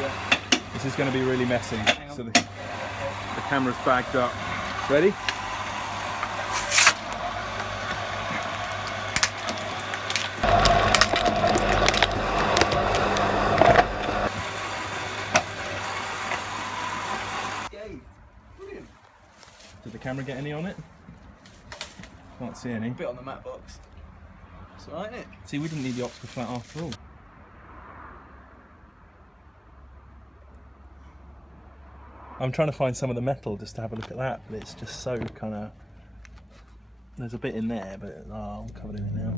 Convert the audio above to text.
Yeah. This is going to be really messy. So the camera's bagged up. Ready? Yay. Brilliant. Did the camera get any on it? Can't see any. A bit on the matte box. It's alright, isn't it? See, we didn't need the optical flat after all. I'm trying to find some of the metal just to have a look at that, but it's just so kind of... There's a bit in there, but I'm covered in it now.